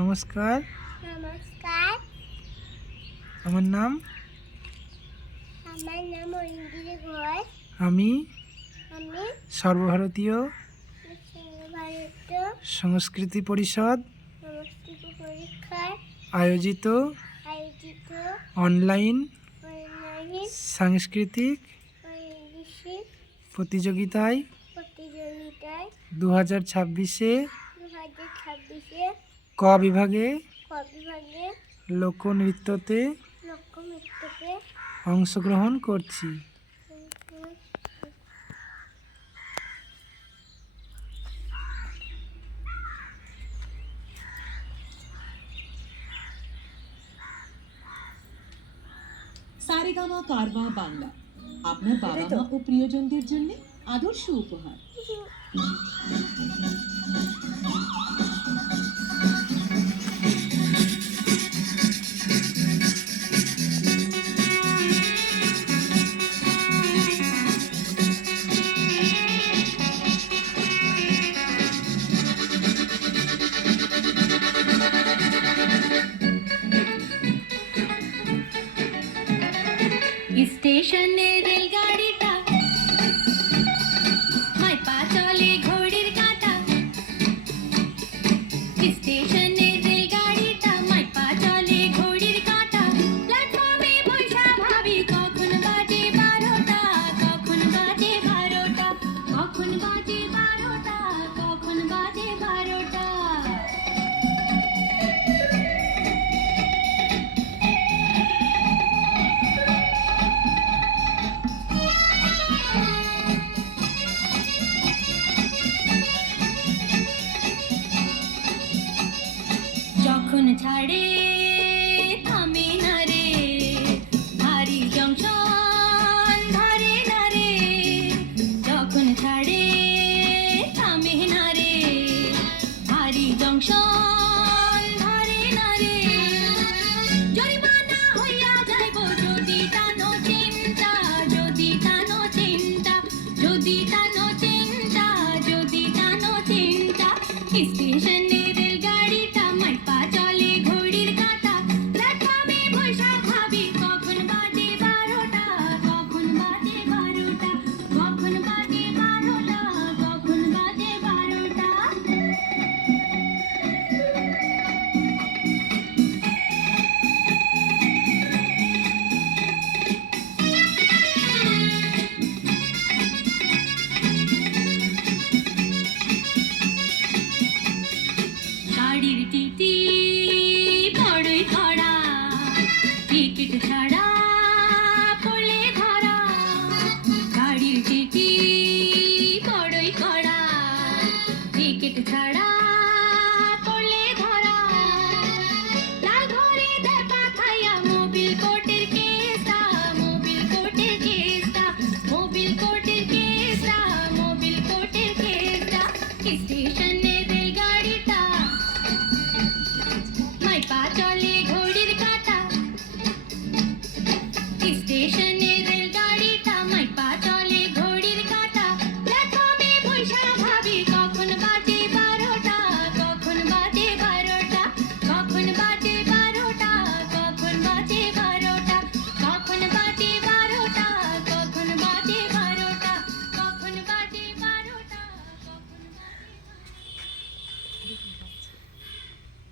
নমস্কার। নমস্কার। আমার নাম ঐন্দ্রিণী ঘোষ। আমি আমি সর্বভারতীয় সর্বভারতীয় সংস্কৃতি পরিষদ সংস্কৃতি পরীক্ষার আয়োজিত আয়োজিত অনলাইন অনলাইন সাংস্কৃতিক ঐতিহ্যিক প্রতিযোগিতায় প্রতিযোগিতায় 2026-এ 2026-এ ক বিভাগে বিভাগে লোকনৃত্যতে লোকনৃত্যতে অংশগ্রহণ করছি। সারেগামা কারওয়া বাংলা আপনার বাবা মা ও প্রিয়জনদের জন্য আদর্শ উপহার। স্টেশনে রেলগাড়িটা মাই পা চলে ঘড়ির কাঁটা। স্টেশনে রেলগাড়িটা মাই পা চলে ঘড়ির কাঁটা। প্ল্যাটফর্মে বৈশা ভাবি কখন বাজে 12টা, কখন বাজে 12টা, কখন বাজে 12টা, কখন বাজে 12টা। যখন ছাড়ে থামে না রে, ভারী জংশন ধরে না রে। যখন ছাড়ে থামে না রে, ভারী জংশন ধরে না রে। জরিমানা হইয়া যাইব যদি টানো চিন্তা, যদি টানো চিন্তা, যদি টানো চিন্তা, যদি টানো চিন্তা। স্টেশনে রেলগাড়িটা মাই পা চলে ঘড়ির কাঁটা। প্ল্যাটফর্মে বৈশা ভাবি কখন বাজে 12টা, কখন বাজে 12টা, কখন বাজে 12টা, কখন বাজে 12টা। গাড়ির টিটি বড়ই কড়া, টিকিট ছাড়া পড়লে ধরা। গাড়ির টিটি বড়ই কড়া, টিকিট ছাড়া পড়লে ধরা। লাল ঘরে দেখা খাইয়া মোবিল কোর্টের কেসটা, মোবিল কোর্টের কেসটা, মোবিল কোর্টের কেসটা, মোবিল কোর্টের কেসটা। স্টেশন